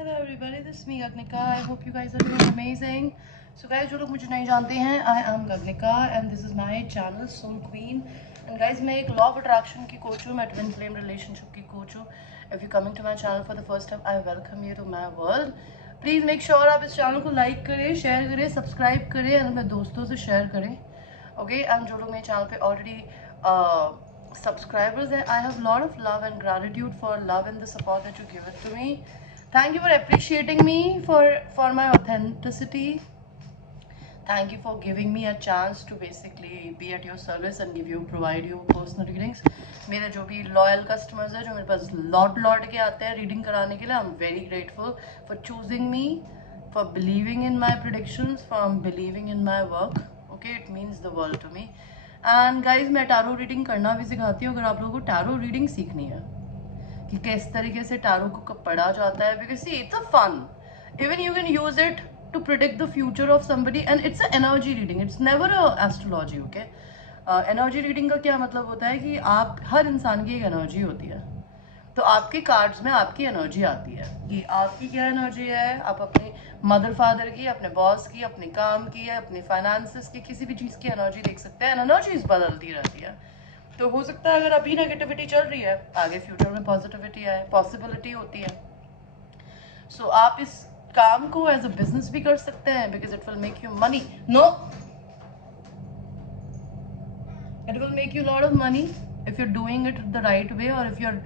Hello everybody, this is me Gagnika. I hope you guys are doing amazing. So guys, जो लोग मुझे नहीं जानते हैं, I am Gagnika and this is my channel Soul Queen. And guys, मैं एक law of attraction की coach हूँ, मैं twin flame relationship की coach हूँ. If you're coming to my channel for the first time, I welcome you to my world. Please make sure आप इस channel को like करें, share करें, subscribe करें और अपने दोस्तों से share करें. Okay, and जो लोग मेरे channel पे already subscribers हैं, I have a lot of love and gratitude for love and the support that you give it to me. Thank you for appreciating me for my authenticity. Thank you for giving me a chance to basically be at your service and provide you personal readings. मेरे जो भी loyal customers हैं जो मेरे पास लौट के आते हैं reading कराने के लिए, I'm very grateful for choosing me, for believing in my predictions, for believing in my work. Okay, it means the world to me. And guys, मैं tarot reading करना भी सिखाती हूँ अगर आप लोगों को tarot reading सीखनी है कि किस तरीके से टारो को पढ़ा जाता है. Because see it's a fun, even you can use it to predict the future of somebody and it's a energy reading, it's never a astrology. Okay, energy reading का क्या मतलब होता है कि आप हर इंसान की एक एनर्जी होती है, तो आपके कार्ड्स में आपकी एनर्जी आती है कि आपकी क्या एनर्जी है. आप अपने मदर फादर की, अपने बॉस की, अपने काम की, अपने फाइनेंसेस की, किसी भी चीज़ की एनर्जी देख सकते हैं. एनर्जीज बदलती रहती है. तो हो सकता है अगर अभी नेगेटिविटी चल रही है, आगे फ्यूचर में पॉजिटिविटी आए, पॉसिबिलिटी होती है. सो आप इस काम को एज अ बिजनेस भी कर सकते हैं because it will make you money. No, it will make you lot of money if you are doing it the right way और if you are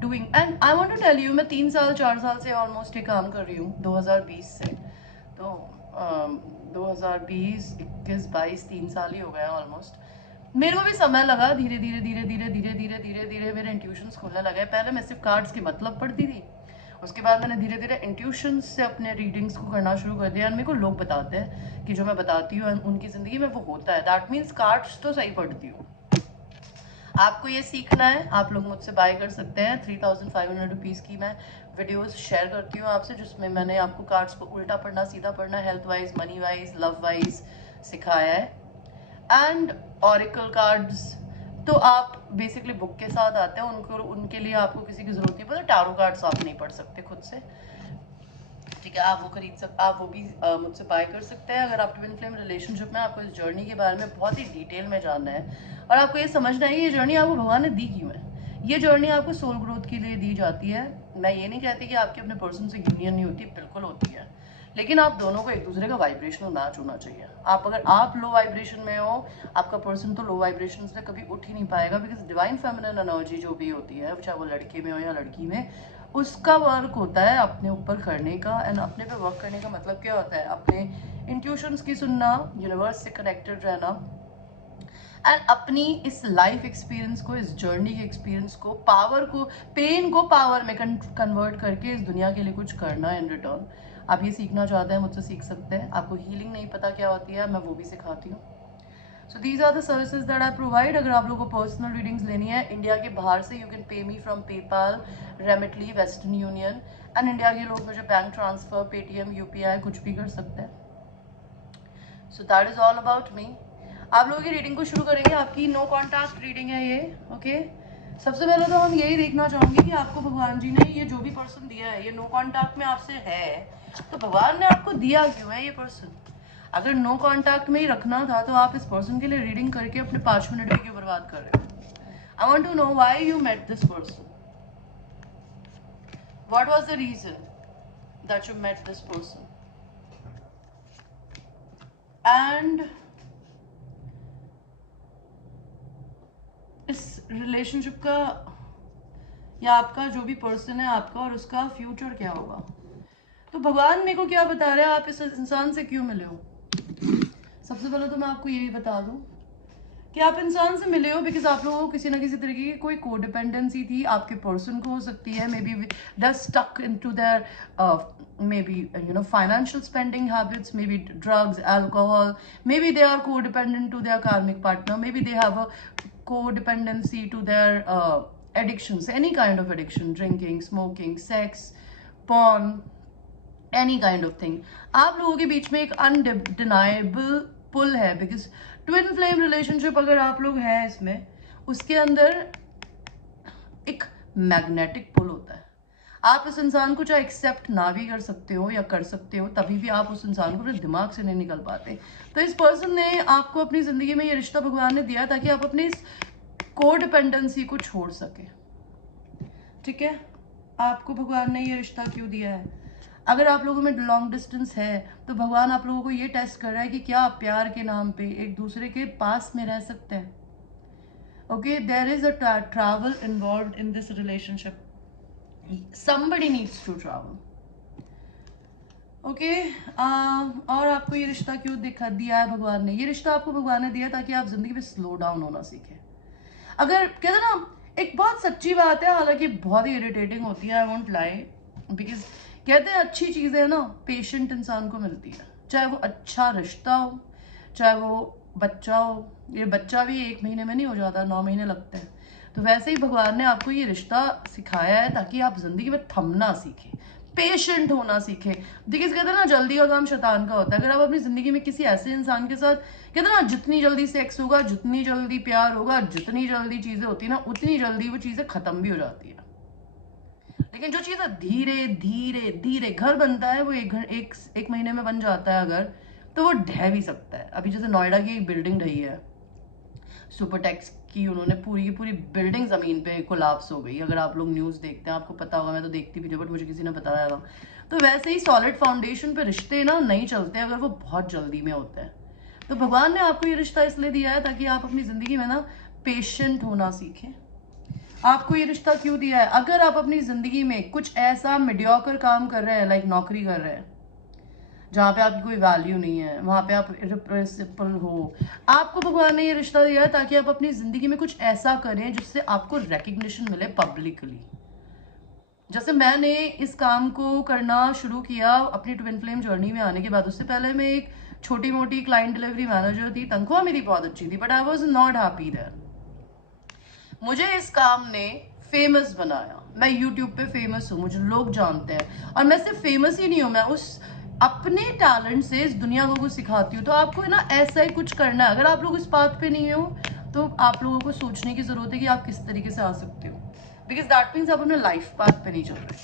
doing. And I want to tell you, मैं 4 साल से almost ये काम कर रही हूँ 2020 से. तो 2020, 21, 22, 3 साल ही हो गए ऑलमोस्ट. मेरे को भी समय लगा, धीरे धीरे मेरे इंट्यूशंस खुलने लगे. पहले मैं सिर्फ कार्ड्स की मतलब पढ़ती थी, उसके बाद मैंने धीरे धीरे इंट्यूशंस से अपने रीडिंग्स को करना शुरू कर दिया. मेरे को लोग बताते हैं कि जो मैं बताती हूँ उनकी ज़िंदगी में वो होता है. दैट मीन्स कार्ड्स तो सही पढ़ती हूँ. आपको ये सीखना है, आप लोग मुझसे बाय कर सकते हैं. 3500 रुपीज़ की मैं वीडियोस शेयर करती हूँ आपसे, जिसमें मैंने आपको कार्ड्स को उल्टा पढ़ना, सीधा पढ़ना, health wise, money wise, love wise सिखाया है. एंड ऑरिकल कार्ड्स तो आप बेसिकली बुक के साथ आते हैं, उनके लिए आपको किसी की जरूरत नहीं पड़ती. टारो कार्ड्स आप नहीं पढ़ सकते खुद से, ठीक है. आप वो खरीद सकते, आप वो भी मुझसे बाय कर सकते हैं. अगर आप ट्विन फ्लेम रिलेशनशिप में आपको इस जर्नी के बारे में बहुत ही डिटेल में जानना है और आपको ये समझना है कि ये जर्नी आपको भगवान ने दी क्यों है. ये जर्नी आपको सोल ग्रोथ के लिए दी जाती है. मैं ये नहीं कहती कि आपके अपने पर्सन से यूनियन नहीं होती, बिल्कुल होती है, लेकिन आप दोनों को एक दूसरे का वाइब्रेशनल मैच होना चाहिए. अगर आप लो वाइब्रेशन में हो, आपका पर्सन तो लो वाइब्रेशन से कभी उठ ही नहीं पाएगा. बिकॉज डिवाइन फेमिनिन एनर्जी जो भी होती है, चाहे वो लड़के में हो या लड़की में, उसका वर्क होता है अपने ऊपर करने का. एंड अपने पे वर्क करने का मतलब क्या होता है? अपने इंट्यूशंस की सुनना, यूनिवर्स से कनेक्टेड रहना एंड अपनी इस लाइफ एक्सपीरियंस को, इस जर्नी के एक्सपीरियंस को, पावर को, पेन को पावर में कन्वर्ट करके इस दुनिया के लिए कुछ करना इन रिटर्न. आप ये सीखना चाहते हैं, मुझसे सीख सकते हैं. आपको हीलिंग नहीं पता क्या होती है, मैं वो भी सिखाती हूँ. So these are the services that I provide. अगर आप लोगों को पर्सनल रीडिंग्स लेनी है इंडिया के बाहर से, you can pay me from PayPal, Remitly, Western Union. And India के लोग मुझे बैंक ट्रांसफर, पेटीएम, यूपीआई कुछ भी कर सकते हैं. So that is all about me. आप लोगों की रीडिंग को शुरू करेंगे. आपकी नो कॉन्टैक्ट रीडिंग है ये. ओके, सबसे पहले तो हम यही देखना चाहूंगे कि आपको भगवान जी ने ये जो भी पर्सन दिया है, ये नो कॉन्टैक्ट में आपसे है, तो भगवान ने आपको दिया क्यों है ये पर्सन. अगर नो कॉन्टैक्ट में ही रखना था तो आप इस पर्सन के लिए रीडिंग करके अपने 5 मिनट भी क्यों बर्बाद कर रहे हो. I want to know why you met this person. What was the reason that you met this person. And इस रिलेशनशिप का या आपका जो भी पर्सन है आपका और उसका फ्यूचर क्या होगा. तो भगवान मेरे को क्या बता रहे हैं, आप इस इंसान से क्यों मिले हो. सबसे पहले तो मैं आपको यही बता दूं कि आप इंसान से मिले हो बिकॉज आप लोगों को किसी ना किसी तरीके की कोई कोडिपेंडेंसी थी. आपके पर्सन को हो सकती है, maybe they stuck into their maybe financial spending habits, maybe drugs, alcohol, maybe they are codependent to their karmic partner, maybe they have a codependency to their addictions, any kind of addiction, drinking, smoking, sex, porn, any kind of thing. आप लोगों के बीच में एक undeniable पुल है because twin flame relationship अगर आप लोग हैं इसमें, उसके अंदर एक मैग्नेटिक पुल होता है. आप उस इंसान को चाहे एक्सेप्ट ना भी कर सकते हो या कर सकते हो, तभी भी आप उस इंसान को अपने दिमाग से नहीं निकल पाते। तो इस पर्सन ने आपको अपनी ज़िंदगी में ये रिश्ता भगवान ने दिया ताकि आप अपनी इस को डिपेंडेंसी को छोड़ सके। ठीक है, आपको भगवान ने ये रिश्ता क्यों दिया है? अगर आप लोगों में लॉन्ग डिस्टेंस है तो भगवान आप लोगों को ये टेस्ट कर रहा है कि क्या आप प्यार के नाम पे एक दूसरे के पास में रह सकते हैं। Okay, there is a travel involved in this relationship, somebody needs to travel. Okay, और आपको ये रिश्ता क्यों दिया है भगवान ने? ये रिश्ता आपको भगवान ने दिया ताकि आप जिंदगी में स्लो डाउन होना सीखें। अगर कहते हैं ना, एक बहुत सच्ची बात है, हालांकि बहुत ही इरिटेटिंग होती है, आई वोंट लाई, बिकॉज कहते हैं अच्छी चीज़ें ना पेशेंट इंसान को मिलती है, चाहे वो अच्छा रिश्ता हो, चाहे वो बच्चा हो। ये बच्चा भी 1 महीने में नहीं हो जाता, 9 महीने लगते हैं। तो वैसे ही भगवान ने आपको ये रिश्ता सिखाया है ताकि आप जिंदगी में थमना सीखें, पेशेंट होना सीखें। देखिए कहते हैं ना, जल्दी का काम शैतान का होता है। अगर आप अपनी जिंदगी में किसी ऐसे इंसान के साथ, कहते हैं ना, जितनी जल्दी सेक्स होगा, जितनी जल्दी प्यार होगा, जितनी जल्दी चीजें होती है ना, उतनी जल्दी वो चीजें खत्म भी हो जाती है। लेकिन जो चीजें धीरे धीरे धीरे घर बनता है, वो एक महीने में बन जाता है अगर, तो वो ढह भी सकता है। अभी जैसे नोएडा की एक बिल्डिंग ढही है, सुपरटेक्स की, उन्होंने पूरी की पूरी बिल्डिंग जमीन पे कोलैप्स हो गई। अगर आप लोग न्यूज़ देखते हैं आपको पता होगा, मैं तो देखती भी, बट मुझे किसी ने बताया था। तो वैसे ही सॉलिड फाउंडेशन पे रिश्ते ना नहीं चलते अगर वो बहुत जल्दी में होते हैं। तो भगवान ने आपको ये रिश्ता इसलिए दिया है ताकि आप अपनी जिंदगी में ना पेशेंट होना सीखें। आपको ये रिश्ता क्यों दिया है? अगर आप अपनी जिंदगी में कुछ ऐसा मीडियोकर काम कर रहे हैं, लाइक नौकरी कर रहे हैं जहाँ पे आपकी कोई वैल्यू नहीं है, वहाँ पे आप इररिप्लेसेबल हो, आपको भगवान ने ये रिश्ता दिया है ताकि आप अपनी ज़िंदगी में कुछ ऐसा करें जिससे आपको रिकग्निशन मिले पब्लिकली। जैसे मैंने इस काम को करना शुरू किया अपनी ट्विन फ्लेम जर्नी में आने के बाद। उससे पहले मैं एक छोटी मोटी क्लाइंट डिलीवरी मैनेजर थी, तनख्वाह मेरी बहुत अच्छी थी, but I was not happy there. मुझे इस काम ने फेमस बनाया, मैं यूट्यूब पे फेमस हूँ, मुझे लोग जानते हैं, और मैं सिर्फ फेमस ही नहीं हूँ, मैं उस अपने टैलेंट से इस दुनिया को कुछ सिखाती हूँ। तो आपको ना ऐसा ही कुछ करना है। अगर आप लोग इस पाथ पे नहीं हो तो आप लोगों को सोचने की जरूरत है कि आप किस तरीके से आ सकते हो, बिकॉज दैट मीन्स आप अपने लाइफ पाथ पे नहीं चल रहे।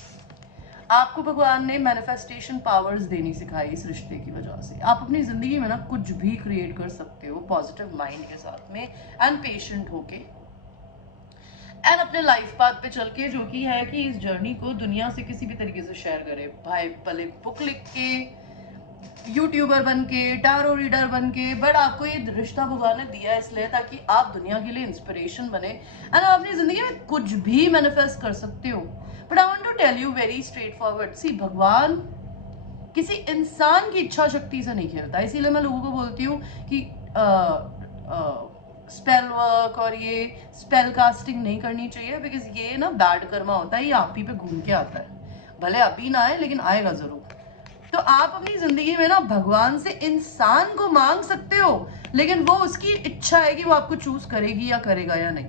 आपको भगवान ने मैनिफेस्टेशन पावर्स देनी सिखाई इस रिश्ते की वजह से। आप अपनी जिंदगी में ना कुछ भी क्रिएट कर सकते हो पॉजिटिव माइंड के साथ में एंड पेशेंट होके, एंड अपने लाइफ पाथ पे चल के, जो कि है कि इस जर्नी को दुनिया से किसी भी तरीके से शेयर करे। भाई भले बुक लिख के, यूट्यूबर बन के, टारो रीडर बन के, बट आपको ये रिश्ता भगवान ने दिया है इसलिए ताकि आप दुनिया के लिए इंस्पिरेशन बने एंड आप अपनी जिंदगी में कुछ भी मैनिफेस्ट कर सकते हो। But I want to tell you very straightforward, see भगवान किसी इंसान की इच्छा शक्ति से नहीं खेलता। इसीलिए मैं लोगों को बोलती हूँ कि स्पेल वर्क और ये स्पेल कास्टिंग नहीं करनी चाहिए, बिकॉज ये ना बैड कर्मा होता है, ये आप ही पे घूम के आता है। भले अभी ना आए लेकिन आएगा जरूर। तो आप अपनी जिंदगी में ना भगवान से इंसान को मांग सकते हो, लेकिन वो उसकी इच्छा है कि वो आपको चूज करेगी या करेगा या नहीं।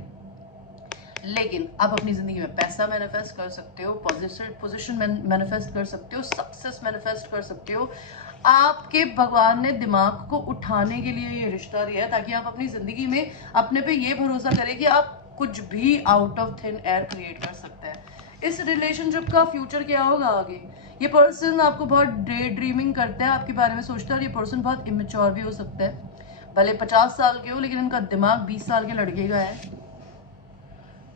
लेकिन आप अपनी जिंदगी में पैसा मैनिफेस्ट कर सकते हो, पोजीशन मैनिफेस्ट कर सकते हो, सक्सेस मैनिफेस्ट कर सकते हो। आपके भगवान ने दिमाग को उठाने के लिए ये रिश्ता दिया है ताकि आप अपनी जिंदगी में अपने पे ये भरोसा करें कि आप कुछ भी out of thin air create कर सकते हैं। इस रिलेशनशिप का फ्यूचर क्या होगा आगे? ये पर्सन आपको बहुत डे ड्रीमिंग करता है, आपके बारे में सोचता है, और ये पर्सन बहुत इमेच्योर भी हो सकता है। भले 50 साल के हो, लेकिन इनका दिमाग 20 साल के लड़के का है,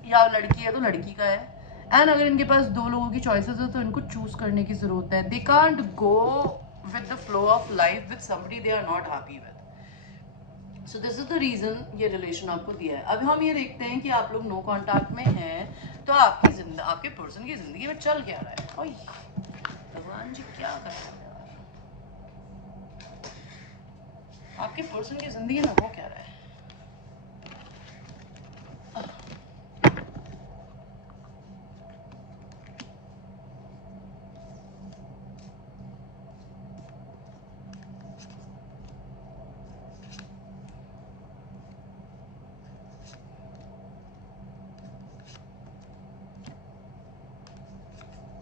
या लड़की है तो लड़की का है। एंड अगर इनके पास 2 लोगों की चॉइसेस है तो इनको चूज करने की जरूरत है। They can't go with the flow of life with somebody they are not happy with. So this is the reason ये रिलेशन आपको दिया है। अब हम ये देखते हैं कि आप लोग नो कॉन्टैक्ट में हैं तो आपके पर्सन की जिंदगी में चल क्या रहा है। ओए भगवान जी क्या कर रहे हैं यार, आपके पर्सन की जिंदगी में हो क्या रहा है?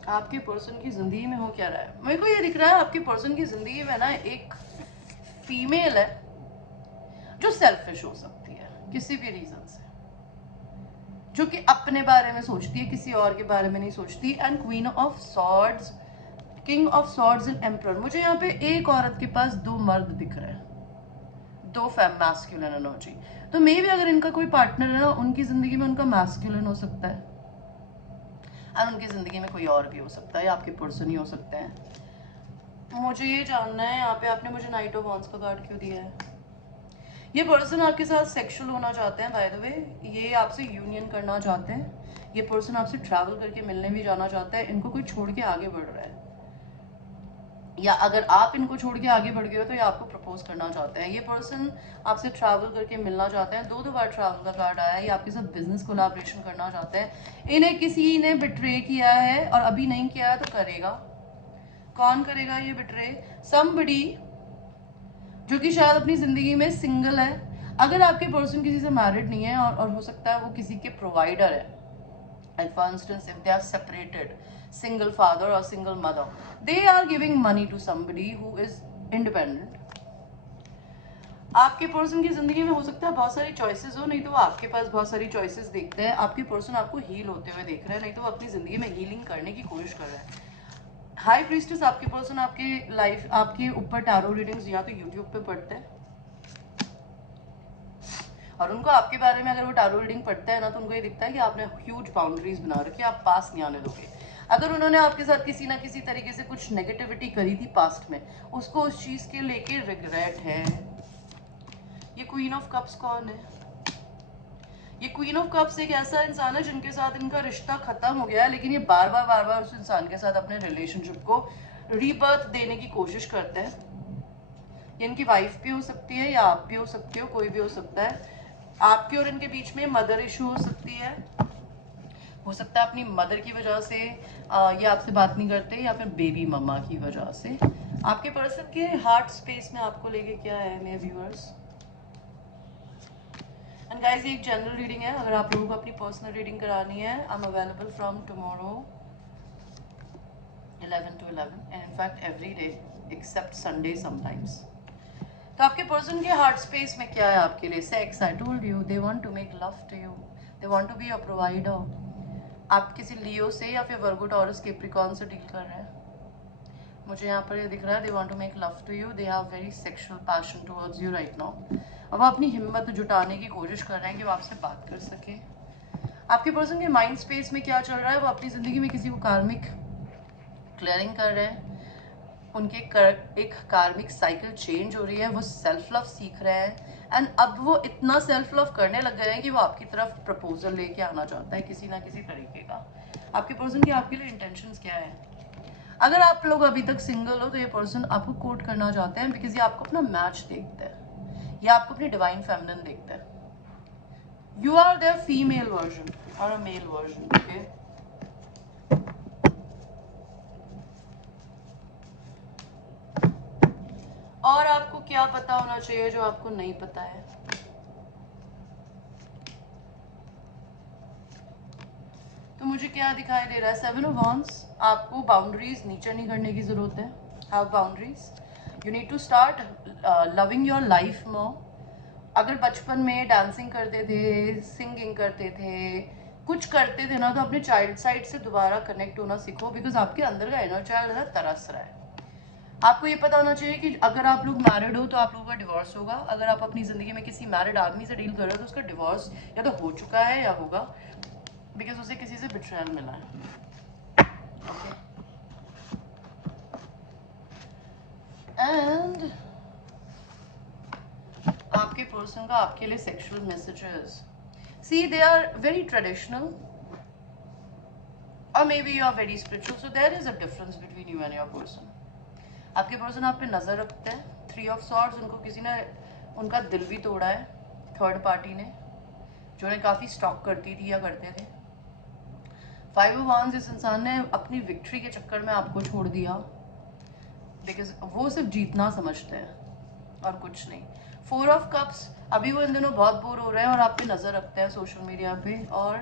आपके पर्सन की जिंदगी में हो क्या रहा है? मेरे को ये दिख रहा है आपके पर्सन की जिंदगी में ना एक फीमेल है जो सेल्फिश हो सकती है किसी भी रीजन से, जो कि अपने बारे में सोचती है, किसी और के बारे में नहीं सोचती। And queen of swords, king of swords and emperor. मुझे यहाँ पे एक औरत के पास दो मर्द दिख रहे हैं, दो मैस्कुलिन एनर्जी। तो मे भी अगर इनका कोई पार्टनर है ना, उनकी जिंदगी में उनका मैस्कुलिन हो सकता है और उनकी जिंदगी में कोई और भी हो सकता है, या आपके पर्सन ही हो सकते हैं। मुझे ये जानना है यहाँ पे आपने मुझे नाइट ऑफ वॉन्ड्स का कार्ड क्यों दिया है। ये पर्सन आपके साथ सेक्सुअल होना चाहते हैं, बाय द वे ये आपसे यूनियन करना चाहते हैं। ये पर्सन आपसे ट्रैवल करके मिलने भी जाना चाहता है। इनको कोई छोड़ के आगे बढ़ रहा है, या अगर आप इनको छोड़ के आगे बढ़ गए हो तो ये आपको प्रपोज करना चाहते हैं। ये पर्सन आपसे ट्रैवल करके मिलना चाहते हैं। दो बार ट्रैवल का कार्ड आया है। ये आपके साथ बिजनेस कोलैबोरेशन करना चाहते हैं। इन्हें किसी ने बिट्रे किया है और अभी नहीं किया है तो करेगा। कौन करेगा ये बिट्रे? समबडी जो कि शायद अपनी जिंदगी में सिंगल है। अगर आपके पर्सन किसी से मैरिड नहीं है और हो सकता है वो किसी के प्रोवाइडर है, like for instance if they are separated, single father or single mother, they are giving money to somebody who is independent. आपके पर्सन की जिंदगी में हो सकता है बहुत सारी चॉइसेस हो, नहीं तो वो आपके पास बहुत सारी चॉइसेस देखते हैं। आपके पर्सन आपको हील होते हुए देख रहे हैं, नहीं तो वो अपनी जिंदगी में हीलिंग करने की कोशिश कर रहे हैं। हाई प्रीस्टेस आपके पर्सन आपके लाइफ आपके ऊपर टैरो रीडिंग्स या तो यूट्यूब पे पढ़ते हैं, और उनको आपके बारे में अगर वो टैरो रीडिंग पढ़ते हैं ना, तो उनको ये दिखता है कि आपने ह्यूज बाउंड्रीज बना रखी है, आप पास नहीं आने दोगे। अगर उन्होंने आपके साथ किसी ना किसी तरीके से कुछ नेगेटिविटी करी थी पास्ट में, उसको उस चीज के लेके रिग्रेट है। ये क्वीन ऑफ कप्स कौन है? ये क्वीन ऑफ कप्स एक ऐसा इंसान है जिनके साथ इनका रिश्ता खत्म हो गया है, लेकिन ये बार बार उस इंसान के साथ अपने रिलेशनशिप को रीबर्थ देने की कोशिश करते हैं। ये इनकी वाइफ भी हो सकती है, या आप भी हो सकते हो, कोई भी हो सकता है। आपके और इनके बीच में मदर इशू हो सकती है। हो सकता है अपनी मदर की वजह से ये आपसे बात नहीं करते, या फिर बेबी मम्मा की वजह से। आपके पर्सन के हार्ट स्पेस में आपको लेके क्या है मेरे व्यूअर्स? एंड गाइस ये एक जनरल रीडिंग है। अगर आप लोगों को अपनी पर्सनल रीडिंग करानी है, I am available from tomorrow 11 to 11 and in fact every day except Sunday sometimes. तो आपके पर्सन के हार्ट स्पेस में क्या है आपके लिए? Sex, I told you, they want to make love to you, they want to be a provider. आप किसी लियो से या फिर वर्गो टॉरस कैप्रिकॉर्न से डील कर रहे हैं। मुझे यहाँ पर ये दिख रहा है, they want to make love to you, they have very sexual passion towards you right now. अब अपनी हिम्मत जुटाने की कोशिश कर रहे हैं कि वो आपसे बात कर सके। आपके पर्सन के माइंड स्पेस में क्या चल रहा है? वो अपनी जिंदगी में किसी को कार्मिक क्लियरिंग कर रहे हैं। उनके एक कार्मिक साइकिल चेंज हो रही है। वो सेल्फ लव सीख रहे हैं एंड अब वो इतना सेल्फ लव करने लग गए हैं कि वो आपकी तरफ प्रपोजल लेके आना चाहता है किसी ना किसी तरीके का। आपके पर्सन के आपके लिए इंटेंशंस क्या है? अगर आप लोग अभी तक सिंगल हो तो ये पर्सन आपको कोट करना चाहते हैं, बिकॉज ये आपको अपना मैच देखते हैं, या आपको अपनी डिवाइन फेमिनिन देखते हैं। You are their female version और अ मेल वर्जन, ओके? और आपको क्या पता होना चाहिए जो आपको नहीं पता है? तो मुझे क्या दिखाई दे रहा है? 7 ऑफ वॉन्ड्स। आपको बाउंड्रीज नीचे नहीं करने की जरूरत है। Have boundaries, you need to start loving your life more. अगर बचपन में डांसिंग करते थे, सिंगिंग करते थे, कुछ करते थे ना, तो अपने चाइल्ड साइड से दोबारा कनेक्ट होना सीखो, बिकॉज आपके अंदर का इनर चाइल्ड है ना, तरस रहा है। आपको ये पता होना चाहिए कि अगर आप लोग मैरिड हो तो आप लोगों का डिवोर्स होगा। अगर आप अपनी ज़िंदगी में किसी मैरिड आदमी से डील कर रहे हो तो उसका डिवोर्स या तो हो चुका है या होगा, बिकॉज उसे किसी से बिट्रेयल मिला है, ओके? एंड आपके पर्सन का आपके लिए sexual messages, see they are very traditional और maybe you are very spiritual, so there is a difference between you and your person. आपके पर्सन आप पे नजर रखते हैं। 3 ऑफ सॉर्ड्स, उनको किसी ने उनका दिल भी तोड़ा है, थर्ड पार्टी ने, जो उन्हें काफी स्टॉक करती थी या करते थे। 5 ऑफ वांड्स, इस इंसान ने अपनी विक्ट्री के चक्कर में आपको छोड़ दिया, बिकॉज वो सिर्फ जीतना समझते हैं और कुछ नहीं। 4 ऑफ कप्स, अभी वो इन दिनों बहुत बोर हो रहे हैं और आप पे नजर रखते हैं सोशल मीडिया पे, और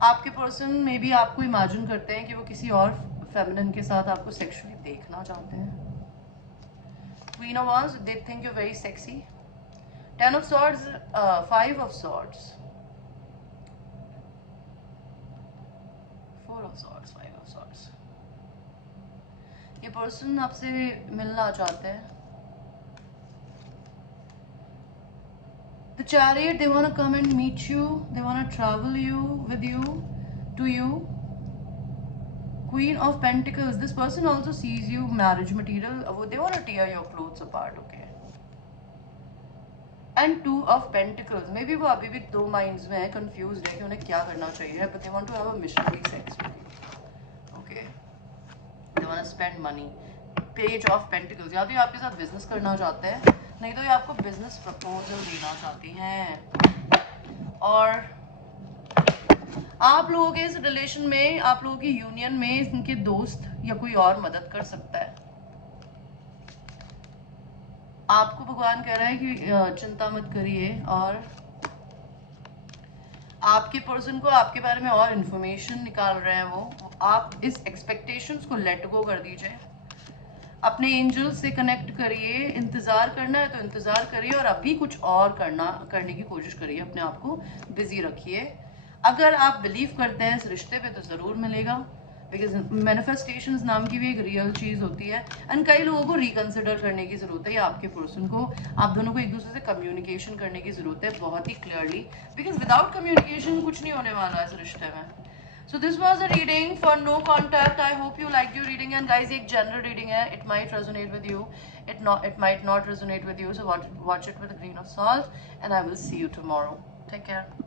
आपके पर्सन में भी आपको इमेजिन करते हैं कि वो किसी और फेमिनिन के साथ आपको सेक्सुअली देखना चाहते हैं। Queen of wands, they think you very sexy. 10 of swords, 5 of swords, 4 of swords, 5 of swords. ये पर्सन आपसे मिलना चाहते हैं. The chariot, they want to come and meet you. They want to travel with you, to you. Queen of Pentacles. This person also sees you marriage material. They want to tear your clothes apart, okay? And 2 of Pentacles. Maybe वो अभी भी दो minds में है, confused है कि उन्हें क्या करना चाहिए. But they want to have a missionary sex with you, okay? They want to spend money. Page of Pentacles. या तो ये आपके साथ business करना चाहते हैं, नहीं तो ये आपको business proposal देना चाहती हैं. और आप लोगों के इस रिलेशन में, आप लोगों की यूनियन में इनके दोस्त या कोई और मदद कर सकता है. आपको भगवान कह रहा है कि चिंता मत करिए, और आपके पर्सन को आपके बारे में और इन्फॉर्मेशन निकाल रहे हैं. वो आप इस एक्सपेक्टेशंस को लेट गो कर दीजिए. अपने एंजल्स से कनेक्ट करिए. इंतजार करना है तो इंतजार करिए, और अभी कुछ और करने की कोशिश करिए. अपने आप को बिजी रखिए. अगर आप बिलीव करते हैं इस रिश्ते पे तो ज़रूर मिलेगा, बिकॉज मैनिफेस्टेशंस नाम की भी एक रियल चीज़ होती है. एंड कई लोगों को रिकन्सिडर करने की ज़रूरत है, या आपके पर्सन को, आप दोनों को एक दूसरे से कम्युनिकेशन करने की ज़रूरत है बहुत ही क्लियरली, बिकॉज विदाउट कम्युनिकेशन कुछ नहीं होने वाला इस रिश्ते में. So this was a reading for no contact. I hope you liked your reading, and guys, ये एक general reading है. It might resonate with you. It might not resonate with you. So watch it with a grain of salt, and I will see you tomorrow. Take care.